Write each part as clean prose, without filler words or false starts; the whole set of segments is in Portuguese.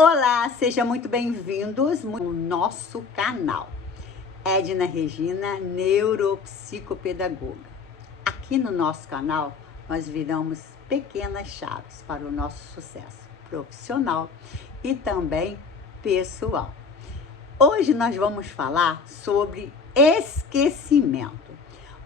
Olá, sejam muito bem-vindos no nosso canal. Edna Regina, neuropsicopedagoga. Aqui no nosso canal, nós viramos pequenas chaves para o nosso sucesso profissional e também pessoal. Hoje nós vamos falar sobre esquecimento.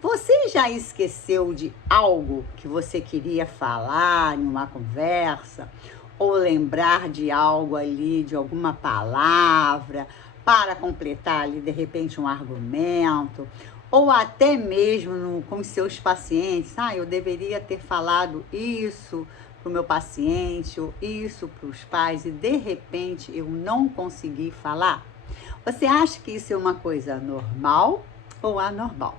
Você já esqueceu de algo que você queria falar em uma conversa? Ou lembrar de algo ali, de alguma palavra, para completar ali, de repente, um argumento, ou até mesmo com seus pacientes, eu deveria ter falado isso para o meu paciente, ou isso para os pais, e de repente eu não consegui falar? Você acha que isso é uma coisa normal ou anormal?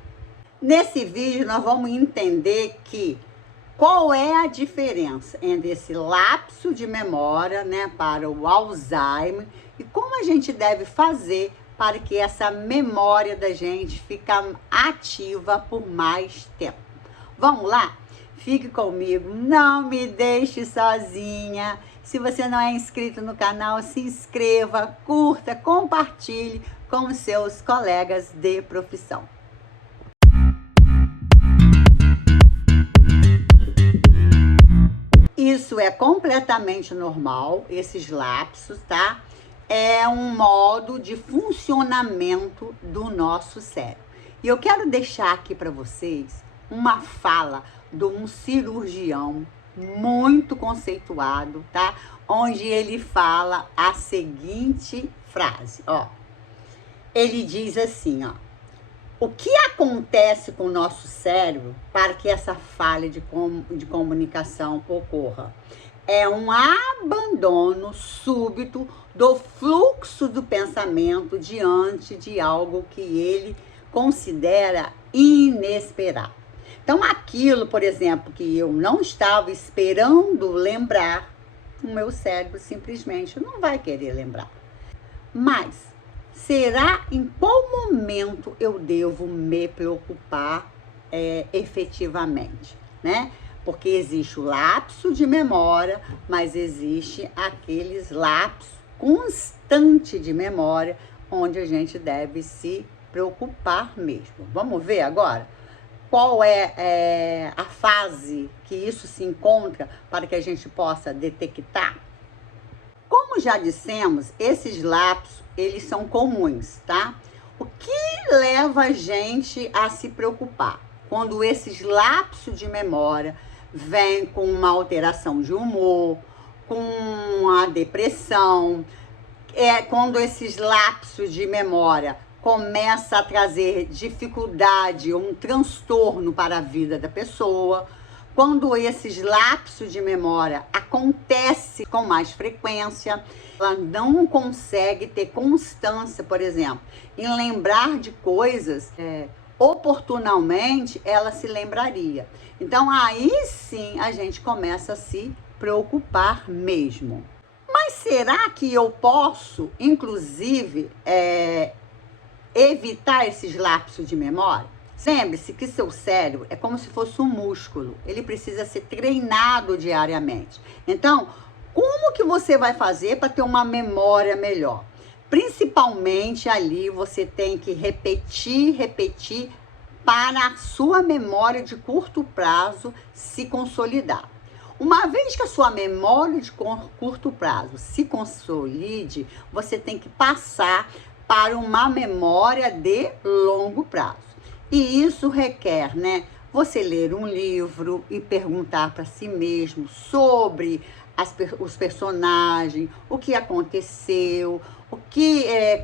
Nesse vídeo nós vamos entender qual é a diferença entre esse lapso de memória, para o Alzheimer, e como a gente deve fazer para que essa memória da gente fique ativa por mais tempo. Vamos lá? Fique comigo, não me deixe sozinha. Se você não é inscrito no canal, se inscreva, curta, compartilhe com os seus colegas de profissão. Isso é completamente normal, esses lapsos, tá? É um modo de funcionamento do nosso cérebro. E eu quero deixar aqui para vocês uma fala de um cirurgião muito conceituado, tá? Onde ele fala a seguinte frase, ó. Ele diz assim, ó. O que acontece com o nosso cérebro para que essa falha de comunicação ocorra? É um abandono súbito do fluxo do pensamento diante de algo que ele considera inesperado. Então, aquilo, por exemplo, que eu não estava esperando lembrar, o meu cérebro simplesmente não vai querer lembrar. Mas será em qual momento eu devo me preocupar efetivamente, né? Porque existe o lapso de memória, mas existe aqueles lapsos constantes de memória, onde a gente deve se preocupar mesmo. Vamos ver agora qual é a fase que isso se encontra para que a gente possa detectar? Como já dissemos, esses lapsos, eles são comuns, tá? O que leva a gente a se preocupar? Quando esses lapsos de memória vêm com uma alteração de humor, com a depressão, quando esses lapsos de memória começam a trazer dificuldade ou um transtorno para a vida da pessoa, quando esses lapsos de memória acontecem com mais frequência, ela não consegue ter constância, por exemplo, em lembrar de coisas, oportunamente ela se lembraria. Então aí sim a gente começa a se preocupar mesmo. Mas será que eu posso, inclusive, evitar esses lapsos de memória? Lembre-se que seu cérebro é como se fosse um músculo. Ele precisa ser treinado diariamente. Então, como que você vai fazer para ter uma memória melhor? Principalmente ali você tem que repetir para a sua memória de curto prazo se consolidar. Uma vez que a sua memória de curto prazo se consolide, você tem que passar para uma memória de longo prazo. E isso requer, você ler um livro e perguntar para si mesmo sobre os personagens, o que aconteceu,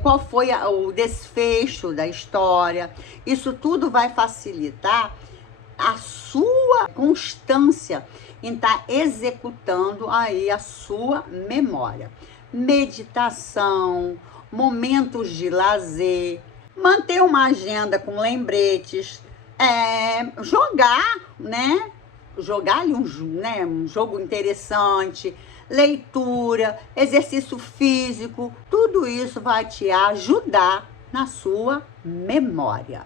qual foi o desfecho da história. Isso tudo vai facilitar a sua constância em estar executando aí a sua memória. Meditação, momentos de lazer, manter uma agenda com lembretes, jogar ali um jogo interessante, leitura, exercício físico, tudo isso vai te ajudar na sua memória.